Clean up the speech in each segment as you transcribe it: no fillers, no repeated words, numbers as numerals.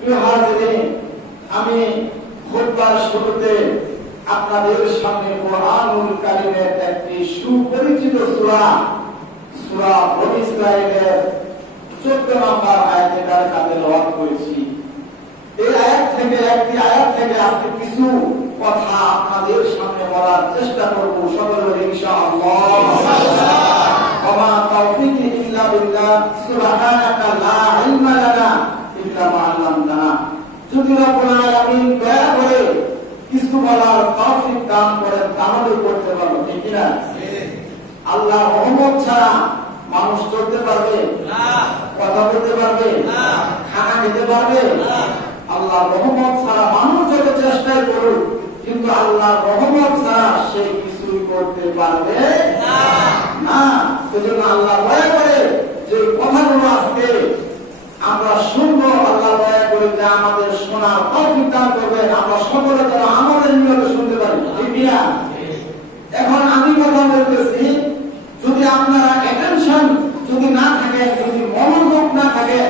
প্রিয় হাজিরিন, আমি খুতবার শুরুতে আপনাদের সামনে কোরআনুল কারীমের একটি সুপরিচিত সূরা সূরা বনী ইসরাঈলের 14 নম্বর আয়াতের তেলাওয়াত করেছি। এই একটি আয়াত থেকে আজকে কিছু কথা আপনাদের সামনে বলার চেষ্টা করব, সকলে ইনশাআল্লাহ। ওমা তাওফীকি ইল্লা বিল্লাহ, সুবহানাকা লা ইলমা লানা ইল্লা মা আল্লামতানা। যদি রব্বুল আলামিন দয়া করে কিছু বলার তৌফিক দান করেন তাহলে করতে পারবো, ঠিক কি না? আল্লাহর রহমত ছাড়া মানুষ চলতে পারবে না, কথা বলতে পারবে না, খানা খেতে পারবে না। আল্লাহর রহমত ছাড়া মানুষ যত চেষ্টাই করুক, কিন্তু আল্লাহর রহমত ছাড়া সে কিছুই করতে পারবে না। সেজন্য আল্লাহ দয়া করে যে কথাগুলো আজকে আমরা শুনবো, আল্লাহ দয়া করে যে আমাদের শোনার তৌফিক দান করবেন, আমরা সকলে যেন আমাদের নিয়তে শুনতে পারি, ঠিক না? এখন আমি কথা বলতেছি, যদি আপনারা অ্যাটেনশন যদি না থাকে, যদি মনোযোগ না থাকে,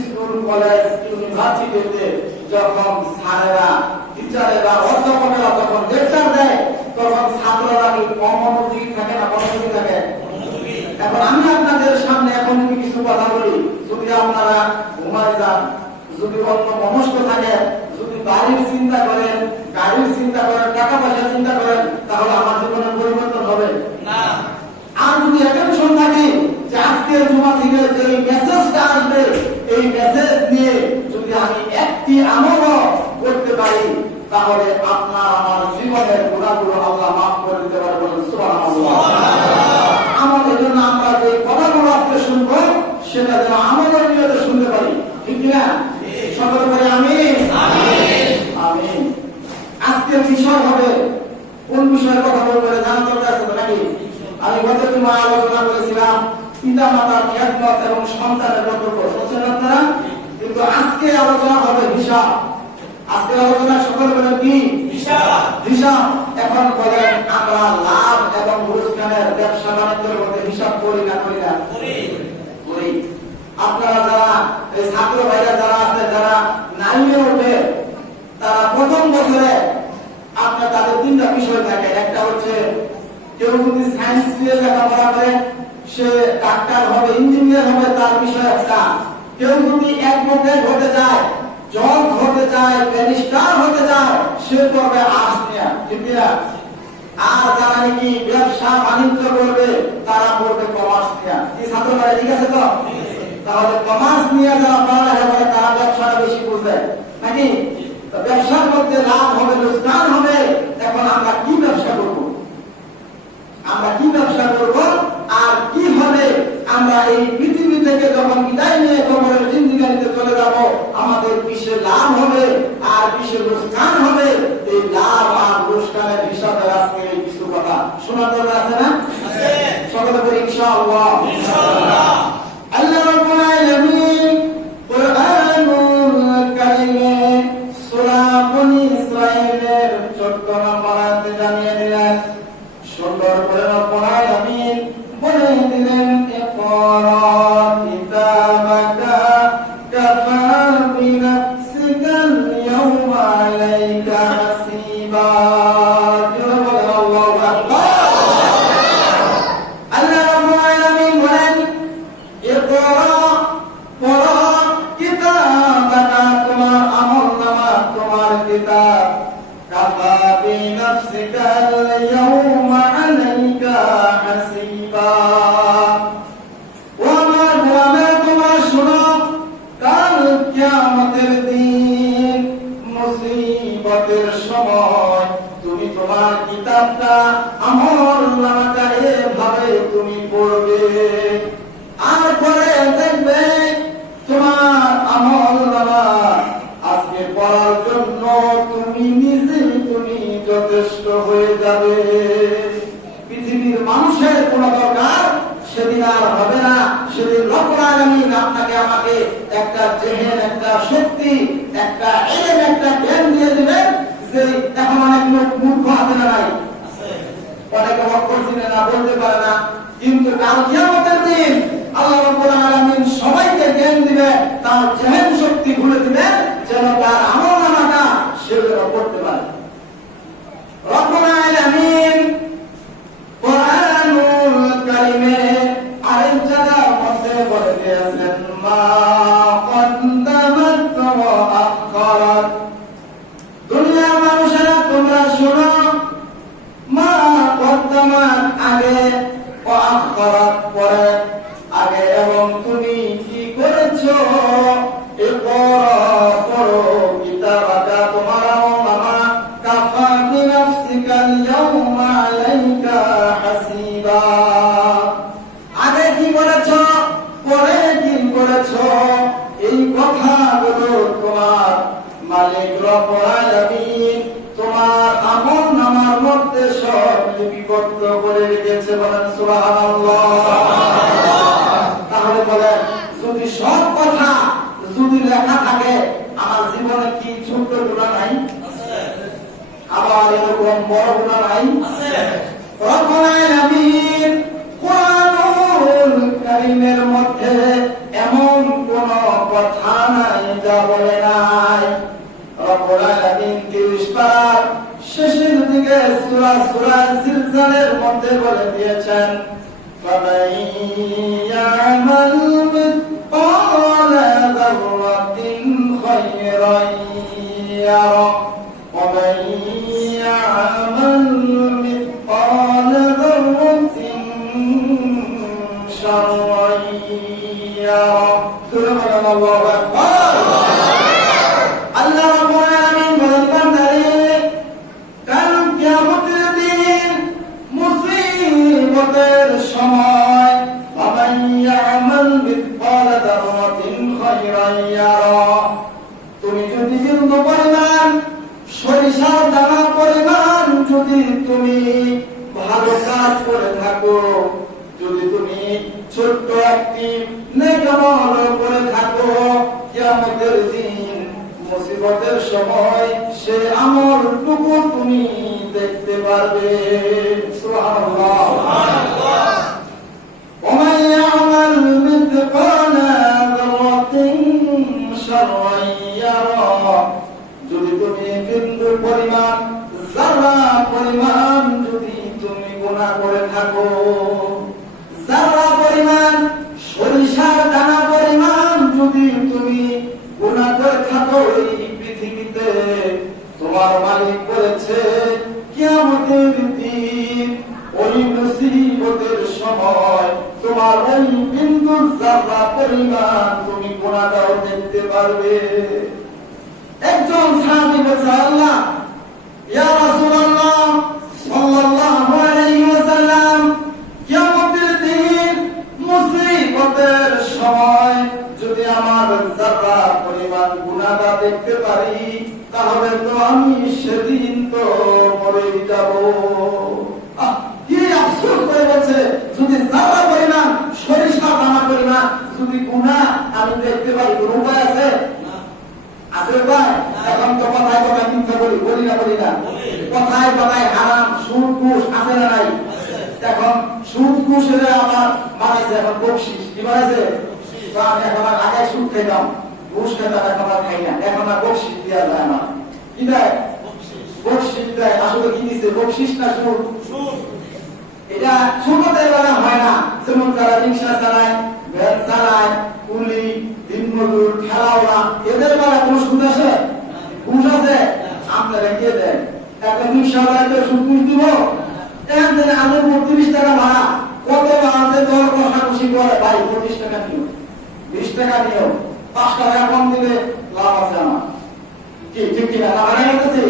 স্কুল কলেজ ইউনিভার্সিটিতে যখন স্যারেরা টিচারেরা অধ্যাপকেরা যখন লেকচার দেয়, তখন ছাত্ররা কি কম মনোযোগী থাকে না মনোযোগী থাকে? এখন আমি আপনাদের সামনে এখন যদি কিছু কথা বলি, যদি আপনারা ঘুমায় যান, যদি অন্য মনস্ক থাকেন, যদি বাড়ির চিন্তা করেন, গাড়ির চিন্তা করেন, টাকা পয়সা চিন্তা করেন, তাহলে আমার জীবনের পরিবর্তন হবে না। আর যদি অ্যাটেনশন থাকে যে আজকের জুমা থেকে যে মেসেজটা আসবে, এই মেসেজ নিয়ে যদি আমি একটি আমলও করতে পারি, তাহলে আপনার আমার জীবনের গুনাহগুলো আল্লাহ মাফ করে দিতে পারবেন, সুবহানাল্লাহ। আমাদের জন্য আমরা যে কথাগুলো আজকে শুনবো, সেটা যেন আমাদের নিয়তে শুনতে পারি, ঠিক না? সকলে বলে আমিন, আমিন। আজকের বিষয় হবে, কোন বিষয়ের কথা বলবো জানা দরকার আছে নাকি? আমি গত জুমায় আলোচনা করেছিলাম পিতা মাতার খেদমত এবং সন্তানের কর্তব্য, শুনছেন আপনারা? কিন্তু আজকে আলোচনা হবে হিসাব। আজকের আলোচনা সকল বলে কি? হিসাব। এখন বলেন, আমরা লাভ এবং লোকসানের ব্যবসা বাণিজ্যের মধ্যে হিসাব করি না করি না? করি। আপনারা যারা এই ছাত্র ভাইরা যারা আছে, যারা নাইমে ওঠে, তারা প্রথম বছরে আপনার তাদের তিনটা বিষয় থাকে। একটা হচ্ছে কেউ যদি সায়েন্স নিয়ে লেখাপড়া করে, সে ডাক্তার হবে, ইঞ্জিনিয়ার হবে, তার বিষয় একটা। কেউ যদি অ্যাডভোকেট হতে চায়, জজ হতে চায়, ব্যারিস্টার হতে চায়, সে করবে আর্টস নিয়ে, ঠিক না? আর যারা নাকি ব্যবসা বাণিজ্য করবে, তারা করবে কমার্স নিয়ে। কি ছাত্ররা ঠিক আছে তো? তাহলে কমার্স নিয়ে যারা পড়ালেখা করে, তারা ব্যবসাটা বেশি বুঝবে নাকি? ব্যবসার মধ্যে লাভ হবে, লোকসান হবে। এখন আমরা কি ব্যবসা করব? আমরা কি ব্যবসা করব আর কি হবে? আমরা এই পৃথিবী থেকে যখন বিদায় নিয়ে কবরের জিন্দেগিতে চলে যাব, আমাদের কিসের লাভ হবে আর কিসের লোকসান হবে, এই লাভ আর লোকসানের হিসাবে আজকে কিছু কথা শোনার দরকার আছে না? সকলে বলি ইনশাআল্লাহ। আল্লাহ রাব্বুল আলামিন কোরআনুল কারীমে সূরা বনী ইসরাঈলের 14 নম্বর আয়াতে জানিয়ে দিলেন, সুন্দর করে রব্বুল আলামিন বলে দিলেন, ইকরা কিতাবাকা কাফা বিনাফসিকা আল-ইয়াওমা আলাইকা হাসিবা। আল্লাহু আকবার। আল্লাহ রাব্বুল আলামিন বলেন, ইকরা, পড়ো, কিতাবাকা, তোমার আমলনামা, তোমার কিতাব, কাফা বিনাফসিকা আল-ইয়াওমা আলাইকা হাসিবা। ও আমার গোলামেরা, তোমরা শোনো, কাল কিয়ামতের দিন, মুসিবতের সময় তুমি তোমার কিতাবটা, আমলনামাটা এভাবে তুমি পড়বে, আর পরে দেখবে তোমার আমলনামা আজকে পড়ার জন্য তুমি যথেষ্ট হয়ে যাবে। পৃথিবীর মানুষের কোনো দরকার সেদিন আর হবে না। সেদিন রব্বুল আলামিন আপনাকে আমাকে একটা জেহেন, একটা শক্তি, একটা ইলম, একটা জ্ঞান দিয়ে দিবেন, যে এখন অনেক লোক মূর্খ আছে না নাই? অনেকে অক্ষর চিনে না, বলতে পারে না, কিন্তু কাল কিয়ামতের দিন আল্লাহ রাব্বুল আলামিন সবাইকে জ্ঞান দিবেন, তার জেহেন শক্তি খুলে দিবেন, যে যেন তার আমলনামাটা সে যেন করতে পারে। রব্বুল আলামিন কোরআনুল কারীমে আরেক জায়গার মধ্যে বলে দিয়েছেন মা কদ্দামাত ওয়া আখখারাত। দুনিয়ার মানুষেরা তোমরা শোনো, মা কদ্দামাত আগে ওয়া আখখারাত পরে, আগে এবং তুমি কি করেছো পড়ো কিতাবাকা তোমার আমলনামা কাফা বিনাফসিকাল ইয়াউমা আলাইকা হাসিবা। আগে কি করেছো পরে কি করেছো এই কথাগুলো তোমার মালিক রব্বুল আলামিন তোমার আমলনামার মধ্যে সব লিপিবদ্ধ করে রেখেছে। বলেন সুবহানাল্লাহ। তাহলে বলেন যদি সব কথা যদি লেখা থাকে আমার জীবনে কি ছোট গুনাহ নাই? আবার এরকম বড় গুনাহ নাই? রব্বুল আলামিন কোরআনুল কারীমের মধ্যে এমন কোন কথা নাই যা বলে নাই। রব্বুল আলামিন 30 বার শেষের দিকে সূরা জিলজালের মধ্যে বলে দিয়েছেন فَمَن يَعْمَلْ مِثْقَالَ ذَرَّةٍ خَيْرًا يَرَهُ وَمَن يَعْمَلْ مِثْقَالَ ذَرَّةٍ شَرًّا يَرَهُ। سبحان الله أكبر। আল্লাহ রাব্বুল আলামিন বলেন বান্দারে কাল কিয়ামতের দিন মুসিবতের সময় ফামান ইয়ামাল মিসকাল যাররাতিন খায়রান ইয়ারা। তুমি যদি বিন্দু পরিমাণ সরিষার দানা পরিমাণ যদি তুমি ভালো কাজ করে থাকো, যদি তুমি ছোট্ট একটি নেক আমল করে থাকো, কিয়ামতের দিন মুসিবতের সময় সে আমলটুকু তুমি দেখতে পারবে। সুবহানাল্লাহ সুবহানাল্লাহ। ওমান ইয়ামাল মিসকালা যাররাতিন শাররান ইয়ারা। যদি তুমি বিন্দু পরিমাণ যারা পরিমাণ যদি তুমি গুনাহ করে থাকো, যারা পরিমাণ সরিষার দানা পরিমাণ যদি তুমি গুনাহ করে থাকো, এই পৃথিবীতে তোমার মালিক বলেছে কিয়ামতের দিন ওই মুসিবতের সময় তোমার ওই বিন্দু যারা পরিমাণ তুমি গুনাহটাও দেখতে পারবে। একজন সাহাবী বলছে আল্লাহ ইয়া রাসূলুল্লাহ সাল্লাল্লাহু আলাইহি ওয়াসাল্লাম কিয়ামতের দিন মুসিবতের সময় যদি আমার যারা পরিমাণ গুনাহটা দেখতে পারি তাহলে তো আমি সেদিন তো মরে যাব। কি আফসোস করে বলছে যদি যারা পরিমাণ সরিষা দানা পরিমাণ যদি গুনাহ আমি দেখতে পারি, কোন উপায় আছে? আছে উপায়? এখন তো কথায় কথায় চিন্তা করি, বলি না কথায় কথায় হারাম সুদ ঘুষ আছে না নাই? এখন সুদ ঘুষের আমার বানাইছে এখন বকশিস। কি বানাইছে? আমি এখন আগে সুদ খাইতাম, ঘুষ খেতাম, এখন আর খাই না, এখন আর বকশিস দেওয়া যায় আমার। কি দেয়? বকশিস দেয়। আসলে কি দিচ্ছে? বকশিস না সুদ? এটা ছোটদের বেলা হয় না। যেমন যারা রিক্সা চালায়, ভ্যান চালায়, কুলি, দিনমজুর, ঠেলাওয়ালা, এদের বেলা কোন সুদ আছে? ঘুষ আছে? আপনারা কে দেন? একটা রিক্সাওয়ালাকে সুদ ঘুষ দিব? একদিন আলু 30 টাকা ভাড়া, কত আছে দর কষাকষি করে, ভাই 25 টাকা নিও, 20 টাকা নিও, 5 টাকা কম দিলে লাভ আছে আমার। কি ঠিক কিনা? না ভাড়া হতেছে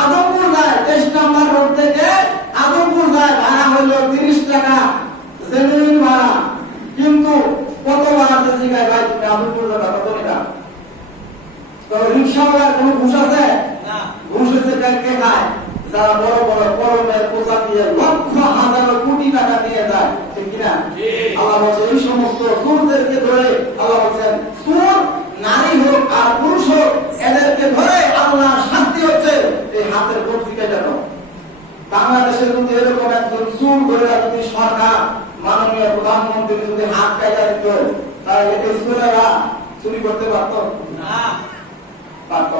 আদমপুর যায় 23 নম্বর রোড থেকে আদমপুর যায়, ভাড়া হলো 30 টাকা জেনুইন ভাড়া। কিন্তু কত ভাড়া আছে জিগায় ভাই তুমি আদমপুর যাবে কত টাকা? তো রিক্সাওয়ালার কোনো ঘুষ আছে? না। ঘুষ হচ্ছে কে খায়? যারা বড় বড় কলমের পোশাক দিয়ে লক্ষ হাজার কোটি টাকা নিয়ে যায়। ঠিক কিনা? আল্লাহ বলছে এই সমস্ত চোরদেরকে ধরে আল্লাহ বলছেন চোর নারী হোক আর পুরুষ হোক এদেরকে ধরে আল্লাহ শাস্তি হচ্ছে এই হাতের পত্রিকা। যেন বাংলাদেশের যদি এরকম একজন চোর ধরে যদি সরকার মাননীয় প্রধানমন্ত্রী যদি হাত কাটা দিত তাহলে এই চোরেরা চুরি করতে পারত না? পারত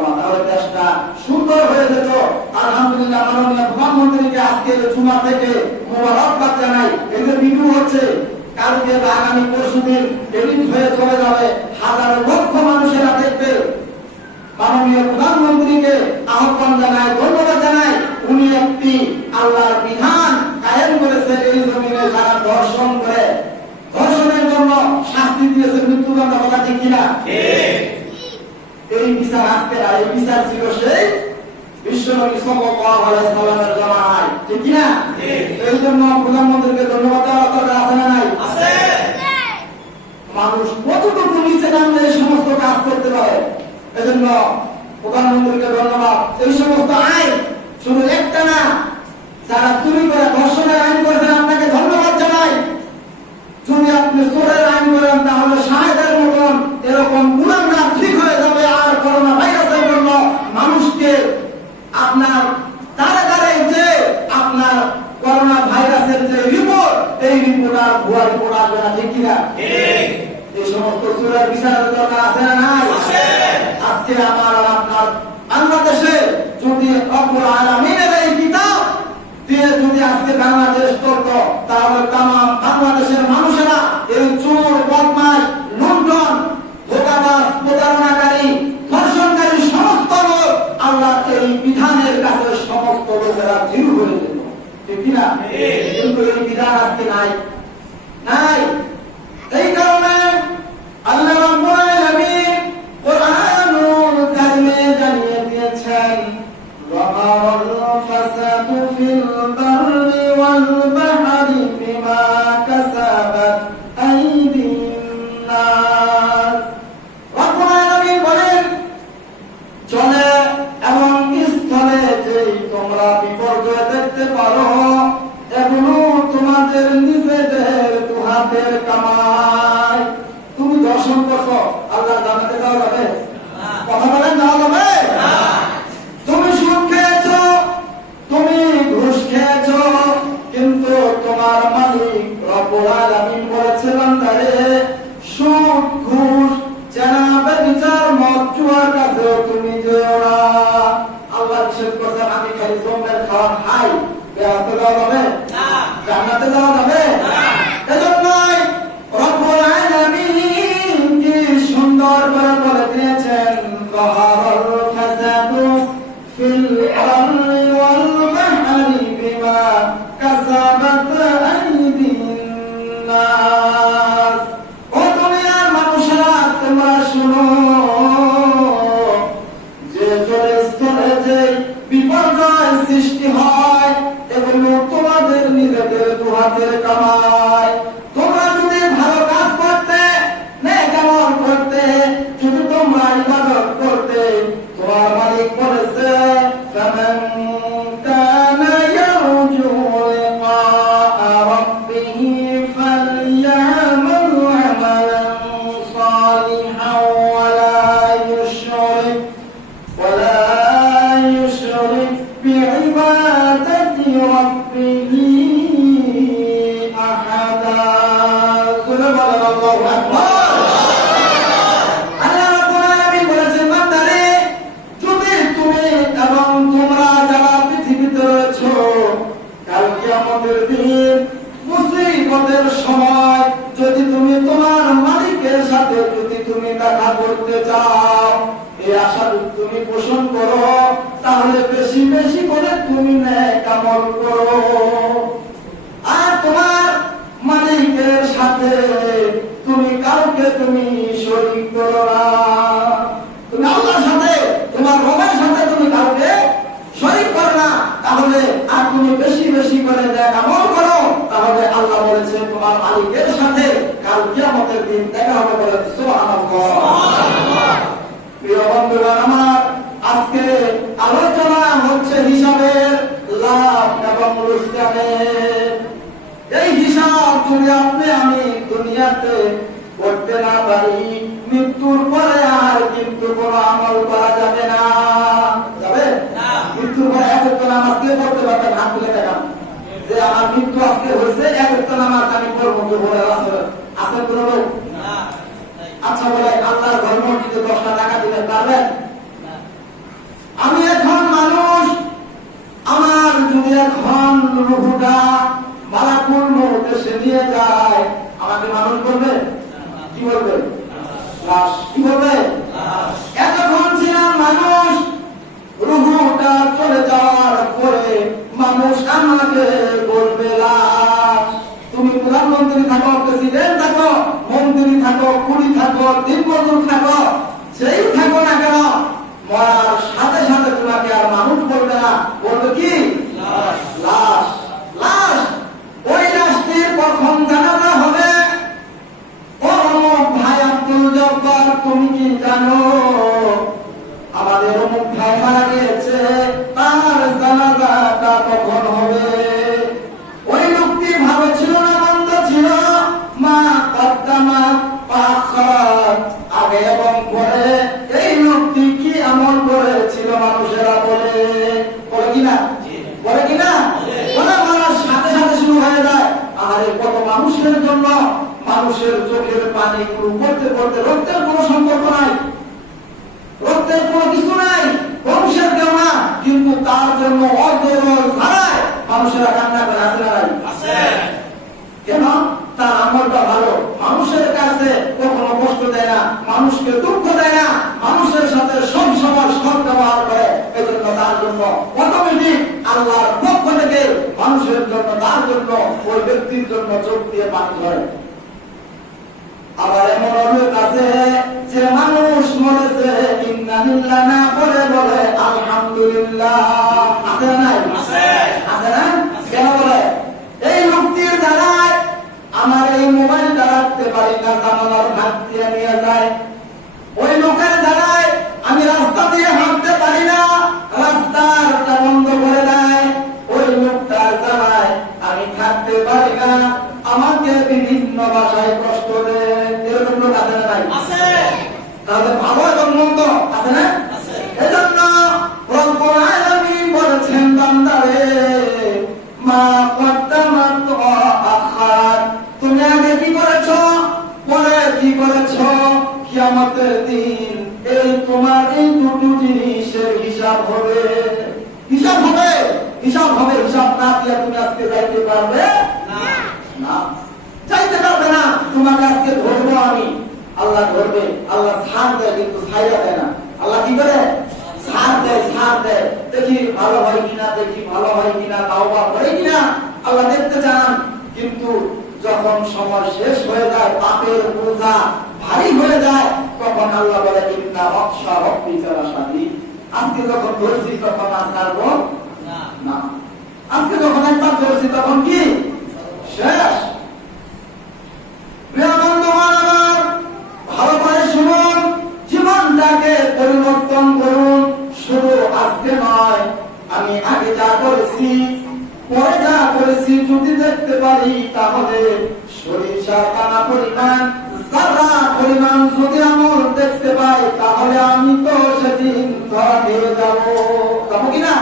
আলহামদুলিল্লাহ মাননীয় প্রধানমন্ত্রীকে আজকে জুমা থেকে মোবারকবাদ জানাই। এই যে ভিডিও হচ্ছে, কালকে বা আগামী পরশুদিন এডিট হয়ে চলে যাবে, হাজারো লক্ষ মানুষেরা দেখবে। মাননীয় প্রধানমন্ত্রীকে আহ্বান জানাই, ধন্যবাদ জানাই। উনি একটি আল্লাহর বিধান কায়েম করেছে এই জমিনে, যারা ধর্ষণ করে, ধর্ষণের জন্য শাস্তি দিয়েছে মৃত্যুদণ্ড। কথা ঠিক কিনা? এই বিচার আজকে না, এই বিচার ছিল সেই বিশ্বনবী সাল্লাল্লাহু আলাইহি সাল্লামের জামানায়। ঠিক কিনা? এই জন্য প্রধানমন্ত্রীকে ধন্যবাদ দেওয়ার দরকার আছে না নাই? আছে। মানুষ কতটুকু নিচে নামলে এই সমস্ত কাজ করতে পারে, এজন্য প্রধানমন্ত্রীকে ধন্যবাদ। এই সমস্ত আইন শুধু একটা না, যারা চুরি করে ধর্ষণের আইন করেছেন আপনাকে ধন্যবাদ জানাই। যদি আপনি চোরের আইন করেন তাহলে শাহেদের মতন এরকম গুনাহগার ঠিক হয়ে যাবে। আর করোনা ভাইরাসের জন্য মানুষকে আপনার দ্বারে দ্বারে যে আপনার করোনা ভাইরাসের যে রিপোর্ট, এই রিপোর্ট আর ভুয়া রিপোর্ট আসবে না। ঠিক কিনা? এই সমস্ত চোরের বিচারের দরকার আছে না নাই? আজকে আমার আর আপনার বাংলাদেশে যদি রব্বুল আলামিনের এই কিতাব দিয়ে যদি আজকে বাংলাদেশ চলতো, তাহলে তামাম বাংলাদেশের মানুষেরা এই চোর, বদমাশ, লুণ্ঠন, ধোঁকাবাজ, প্রতারণাকারী, ধর্ষণকারী সমস্ত লোক আল্লাহর এই বিধানের কাছে সমস্ত লোকেরা জিরো হয়ে যেত। ঠিক কিনা? কিন্তু এই বিধান আজকে নাই, নাই। এই কারণে আল্লাহ রাব্বুল আলামিন কুরআনুল কারীমে জানিয়ে দিয়েছেন, যাহারাল ফাসাদু ফিল বাররি ওয়াল বাহরি বিমা কাসাবাত আইদিন নাস। রাব্বুল আলামিন বলেন, চলে এবং স্থলে যেই তোমরা বিপর্যয় দেখতে পারো, এগুলো তোমাদের নিজেদের হাতের কামাই। তুমি দর্শন করছো, আল্লাহ জান্নাতে যাওয়া যাবে? কথা বলেন, যাওয়া যাবে? তুমি সুদ খেয়েছো, তুমি ঘুষ খেয়েছো, কিন্তু তোমার মালিক রব্বুল আলামিন বলেছে, বান্দারে সুদ, ঘুষ, জেনা, বিচার, মদ, জুয়ার কাছেও তুমি যেও না। আল্লাহ নিষেধ করছেন, আমি খালি জমের খাওয়া খাই, বেহেশতে যাওয়া যাবে? জান্নাতে যাওয়া যাবে? এজন্যই রব্বুল আলামিন কি সুন্দর করে বলে দিয়েছেন, যাহারাল ফাসাদু ফিল বাররি ওয়াল বাহরি বিমা কাসাবাত আইদিন নাস। ও দুনিয়ার মানুষেরা, তোমরা শুনো, যে জলস্থলে যে বিপর্যয় সৃষ্টি হয়, এগুলো তোমাদের নিজেদের দুহাতের কামাই। তোমরা যদি ভালো কাজ করতে, নেক আমল করতে, যদি তোমরা ইবাদত করতে, তোমার মালিক বলেছে, ফামান কানা ইয়ারজু লিকাআ রাব্বিহি ফালইয়ামাল আমালান সালিহান ওয়ালা ইউশরিক বিইবাদাতি রাব্বিহি আহাদা। সুবহানাল্লাহু আকবার। আল্লাহ রাব্বুল আলামিন বলেছেন, বান্দারে যদি তুমি এবং তোমরা যারা পৃথিবীতে রয়েছো, কাল কিয়ামতের দিন মুসিবতের সময় যদি তুমি তোমার মালিকের সাথে যদি তুমি দেখা করতে চাও, এই আশা তুমি পোষণ করো, তাহলে বেশি বেশি করে তুমি নেক আমল করো। আর তোমার মালিকের সাথে তুমি কাউকে তুমি শরীক করো না। তুমি আল্লাহর সাথে, তোমার রবের সাথে তুমি কাউকে শরীক করো না। তাহলে আর তুমি বেশি বেশি করে নেক আমল করো, তাহলে আল্লাহ বলেছে তোমার মালিকের সাথে কাল কিয়ামতের দিন দেখা হবে। বলে সুবহানাল্লাহ। প্রিয় বন্ধুগণ আমার, আজকে আলোচনা হচ্ছে হিসাবের লাভ এবং লোকসানের। এই হিসাব যদি আপনি আমি দুনিয়াতে করতে না পারি, মৃত্যুর পরে আর কিন্তু কোনো আমল করা যাবে না। যাবে? মৃত্যুর পরে এক ওয়াক্ত নামাজ কে পড়তে পারবেন? হাত তুলে দেখান যে আমার মৃত্যু আজকে হয়েছে, এক ওয়াক্ত নামাজ আমি পড়বো। বলে আছে কোনো লোক? আচ্ছা, বলে আল্লাহর ঘর মসজিদে 10টা টাকা দিতে পারবেন? আমি এখন মানুষ, আমার চলে যাওয়ার পরে মানুষ আমাকে বলবে লাশ। তুমি প্রধানমন্ত্রী থাকো, প্রেসিডেন্ট থাকো, মন্ত্রী থাকো, কুড়ি থাকো, দিনমজুর থাকো, যেই থাকো না কেন, মরার সাথে সাথে তোমাকে আর মানুষ বলবে না, বলবে কি? লাশ। লাশ। ওই লাশটির কখন জানাজা হবে? ও ভাই আব্দুল জব্বার, তুমি কি জানো আমাদের অমুক ভাই মারা গিয়েছে, তার জানাজাটা কখন হবে? ওই লোকটি ভালো ছিল না মন্দ ছিল? মা কদ্দামাত পাখাত, আগে এবং পরে এই লোকটি কি আমল করেছিল মানুষেরা বলে? বলে কিনা? বলে কিনা? বলে মারার সাথে সাথে শুরু হয়ে যায়। আরে কত মানুষের জন্য মানুষের চোখের পানি গুলো করতে করতে রক্তের কোনো সম্পর্ক নাই, রক্তের কোনো কিছু নাই, বংশের কেউ না, কিন্তু তার জন্য অজর ছাড়াই মানুষেরা কান্না করে। আছে না নাই? আছে। কেন? তার আমলটা ভালো, মানুষের কাছে কখনো কষ্ট দেয় না, মানুষকে দুঃখ দেয় না, মানুষের সাথে সব সময় সৎ ব্যবহার করে। এই জন্য তার জন্য অটোমেটিক আল্লাহর পক্ষ থেকে মানুষের জন্য, তার জন্য, ওই ব্যক্তির জন্য চোখ দিয়ে পানি ঝরে। আবার এমন লোক আছে যে মানুষ মরেছে ইন্না লিল্লাহি না বলে বলে আলহামদুলিল্লাহ। আছে না নাই? আছে। আছে না? কেন বলে? এই লোকটির দ্বারাই আমার এই মোবাইলটা রাখতে পারি না, জানালার ভাত দিয়ে নিয়ে যায়। ওই লোকের দ্বারাই আমি রাস্তা দিয়ে হাঁটতে পারি না, রাস্তাটা বন্ধ করে দেয়। ওই লোকটার দ্বারাই আমি থাকতে পারি না, আমাকে বিভিন্ন ভাষায় কষ্ট দেয়। এরকম লোক আছে না নাই? আছে। তাহলে ভালো এবং মন্দ আছে না? আছে। এজন্য রব্বুল আলামিন বলেছেন, বান্দারে মা কদ্দামাত ওয়া আখার, তুমি আগে কি করেছো, পরে কি করেছো, কিয়ামতের দিন এই তোমার এই দুটো জিনিসের হিসাব হবে। হিসাব হবে, হিসাব হবে। হিসাব না দিয়ে তুমি আজকে যাইতে পারবে না, না চাইতে পারবে না। তোমাকে আজকে ধরবো আমি, আল্লাহ ধরবে। আল্লাহ ছাড় দেয় কিন্তু ছাইরা দেয় না। আল্লাহ কি করে? ছাড় দেয়, ছাড় দেয়। দেখি ভালো হয় কিনা, দেখি ভালো হয় কিনা, তাওবা করে কিনা আল্লাহ দেখতে চান। কিন্তু যখন সময় শেষ হয়ে যায়, পাপের বোঝা ভারী হয়ে যায়, তখন আল্লাহ বলে ইন্না বাতশা রাব্বিকা লাশাদীদ। আজকে যখন ধরছি তখন আর ছাড়বো না। আজকে যখন একবার ধরছি তখন কি শেষ। ভালো করে শুনুন, জীবনটাকে পরিবর্তন করুন। শুধু আজকে নয়, আমি আগে যা করেছি, পরে যা করেছি যদি দেখতে পারি, তাহলে সরিষার দানা পরিমাণ, যারা পরিমাণ যদি আমল দেখতে পাই, তাহলে আমি তো সেদিন ধরা খেয়ে যাবো। যাবো কিনা?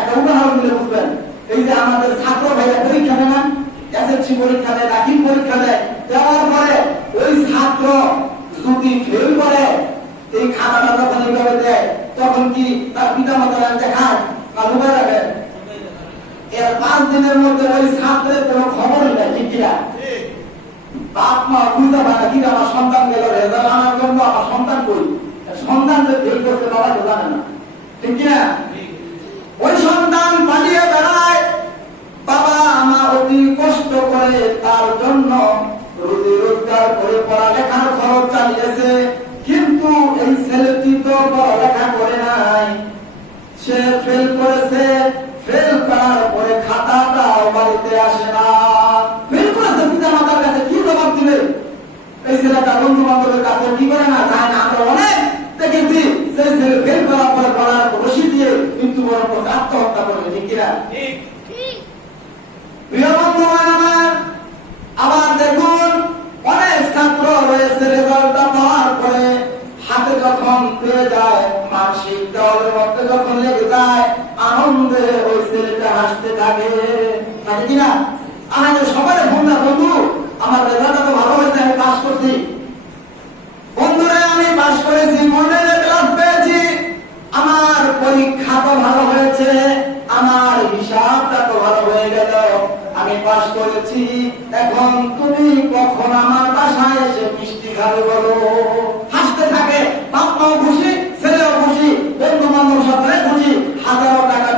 একটা উদাহরণ দিলে বুঝবেন। এই যে আমাদের ছাত্র ভাইরা পরীক্ষা দেয় না, এসএসসি পরীক্ষা দেয়, দাখিল পরীক্ষা দেয়, দেওয়ার পরে ওই ছাত্র যদি ফেল করে, এই খাতাটা যখন এইভাবে দেয়, তখন কি তার পিতা মাতারা দেখায় না লুকায় রাখে? এর 5 দিনের মধ্যে ওই ছাত্রের কোনো খবরই নাই, ঠিক কিনা? বাপ মা বুঝতে পারে কি আমার সন্তান গেল রেজাল্ট আনার জন্য, আমার সন্তান কই, সন্তান যে ফেল করছে বাবা তো জানে না, ঠিক কিনা? ওই সন্তান পালিয়ে বেড়ায়, বাবা মা অতি কষ্ট করে তার জন্য রুজি রোজগার করে পড়ালেখার খরচ চালিয়েছে, কিন্তু এই ছেলেটি তো পড়ালেখা করে নাই, সে ফেল করেছে। ফেল করার পরে খাতাটাও বাড়িতে আসে না। ফেল করেছে, পিতা মাতার কাছে কি জবাব দিবে? এই ছেলেটা বন্ধু বান্ধবের কাছে কি করে না, যায় না। আমরা অনেক দেখেছি সেই ছেলে ফেল করার পরে পড়ার রশি দিয়ে মৃত্যুবরণ করছে, আত্মহত্যা করে, ঠিক কিনা? প্রিয় বন্ধু আমার, আবার দেখুন অনেক ছাত্র রয়েছে রেজাল্টটা পাওয়ার পরে হাতে যখন পেয়ে যায়, মানসিক দেওয়ালের মধ্যে যখন লেগে যায়, আনন্দে ওই ছেলেটা হাসতে থাকে, থাকে কিনা? আমাদের সবাই ফোন না, বন্ধু আমার রেজাল্টটা তো ভালো হয়েছে, আমি পাস করছি, বন্ধুরা আমি পাস করেছি, মডেলের ক্লাস পেয়েছি, আমার পরীক্ষা তো ভালো হয়েছে, আমার হিসাবটা তো ভালো হয়ে গেল, আমি পাস করেছি। এখন তুমি কখন আমার বাসায় এসে মিষ্টি খাবে বলো? হাসতে থাকে, বাপ মাও খুশি, ছেলেও খুশি, বন্ধু বান্ধব সবাই খুশি, হাজারো টাকা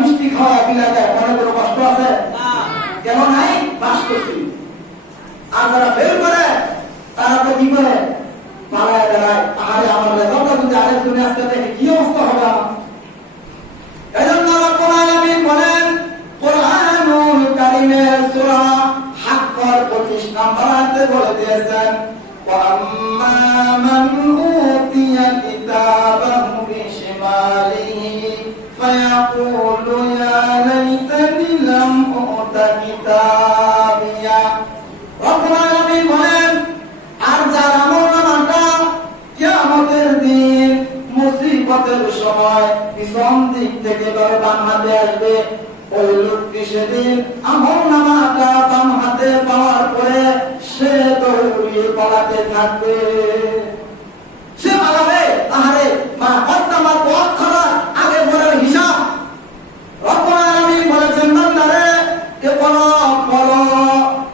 29 নম্বর আয়াতে বলে দিয়েছেন, ওয়াম্মা মান উতিয়া কিতাবাহু বিশিমালিহি ফায়াকুলু ইয়া লাইতানি লাম উতা কিতাবিয়া। রব্বুল আলামিন বলেন, আর যার আমলনামাটা কিয়ামতের দিন মুসিবতের সময় পিছন দিক থেকে বাম হাতে আসবে, ওই লোকটি সেদিন আমলনামাটা বাম হাতে পাওয়ার পরে সে দৌড়িয়ে পালাতে থাকবে। সে পালাবে, আহারে মা কদ্দামা মুআক্ষারা, আগে পরের হিসাব। রব্বুল আলামিন বলেছেন, বান্দারে ইকরা পড়ো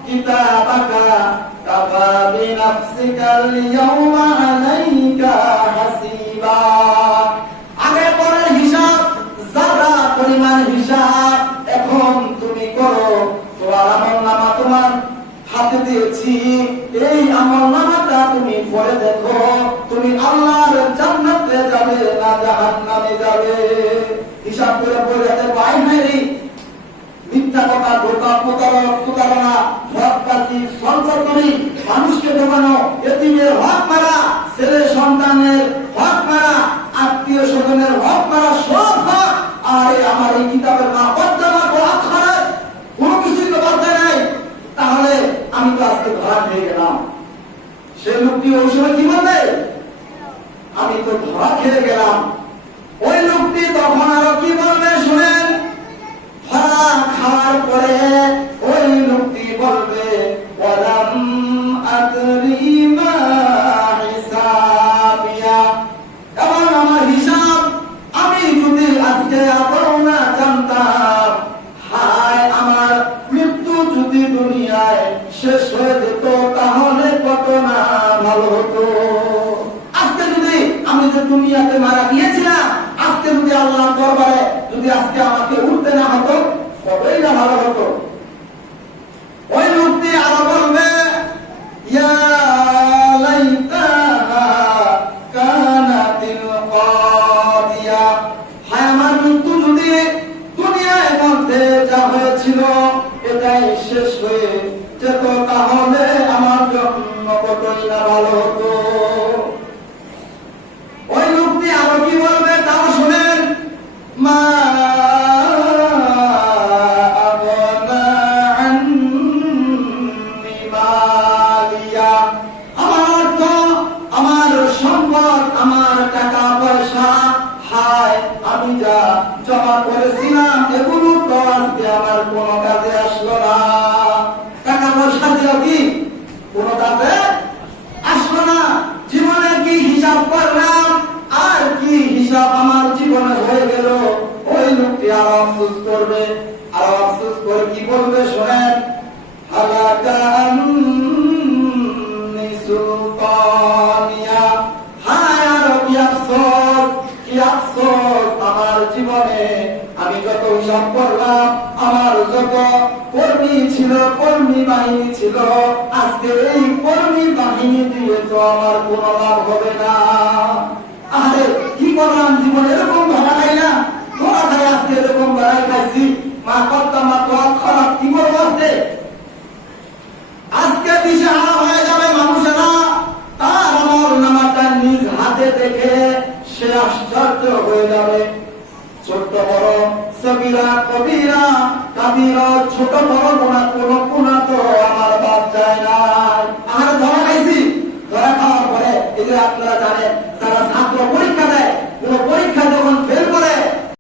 কিতাবাকা কাফা বিনাফসিকাল ইয়াওমা আলাইকা হাসিবা। আগে পরের হিসাব, যারা পরিমাণ হিসাব এখন তুমি করো। তোমার আমলনামা তোমার হাতে দিয়েছি, এই আমলনামাটা তুমি পড়ে দেখো, তুমি আল্লাহর জান্নাতে যাবে না জাহান্নামে যাবে। হিসাব করে পড়ে দেখো, আই হায়রে মিথ্যা কথা, ধোঁকা, প্রতারণা, হকবাজি, সঞ্চারী, মানুষকে ঠকানো, এতিমের হক মারা, ছেলে সন্তানের হক মারা, আত্মীয় স্বজনের হক মারা, সব হক। আরে আমার এই কিতাবের মা কদ্দামা মুআক্ষারা, কোনো কিছুই তো বলতে নাই, তাহলে আমি তো আজকে ধরা খেয়ে গেলাম। সে লোকটি ওই সময় কি বলবে, আমি তো ধরা খেয়ে গেলাম। ওই লোকটি তখন আরো কি বলবে শুনেন, ধরা খাওয়ার পরে ওই লোকটি বলবে, ওয়ালাম আদরি মা হিসাবিয়া। এবং আমার হিসাব আমি যদি আজকে আদৌ না জানতাম, হায় আমার মৃত্যু যদি দুনিয়ায় শেষ হয়ে যেত তাহলে কত না ভালো হতো। আজকে যদি আমি যে দুনিয়াতে মারা গিয়েছিলাম, আজকে যদি আল্লাহর দরবারে যদি আজকে আমাকে উঠতে না হতো, কতই না ভালো হতো। ওই লোকটি আরো বলবে, ইয়া লাইতাহা কানাতিল কাদিয়া। হায় আমার মৃত্যু যদি দুনিয়ার মধ্যে যা হয়েছিল এটাই শেষ হয়ে যেত, তাহলে আমার জন্য কতই না ভালো হতো। ওই লোকটি আরো কি বলবে তাও শুনেন, মা আগনা আন্নি মালিয়া। আমার অর্থ, আমার সম্পদ, আমার টাকা পয়সা, হায় আমি যা জমা করেছিলাম এগুলো তো আজকে আমার কোনো কাজে আসলো না। টাকা পয়সা দিয়ে কি কোনো কাজে আসলো না। জীবনে কি হিসাব করলাম আর কি হিসাব আমার জীবনে হয়ে গেল। ওই লোকটি আরো আফসোস করবে, আরো আফসোস করে কি বলবে শোনেন, হালাকা আন্নি সুলতানিয়া। হায় আরো কি আফসোস, কি আফসোস আমার জীবনে আমি যত হিসাব করলাম, আমার যত কর্মী ছিল, কর্মী বাহিনী ছিল, আজকে এই কর্মী বাহিনী দিয়ে তো আমার কোনো লাভ হবে না। আরে কি করলাম জীবনে, এরকম ভাড়া খাই না, ধরা খাই আজকে এরকম ভাড়াই খাইছি, মা কদ্দামা মুআক্ষারা, কি করবো আজকে? আজকে দিশেহারা হয়ে যাবে মানুষেরা। তার আমলনামাটা নিজ হাতে দেখে সে আশ্চর্য হয়ে যাবে। ছোট বড়, সগীরা কবিরা, কাবিরা, ছোট বড় গুনাহ, কোন গুনাহ তো আমার বাদ যায় না। আর ধরা খাইছি, ধরা খাওয়ার পরে এই যে আপনারা জানেন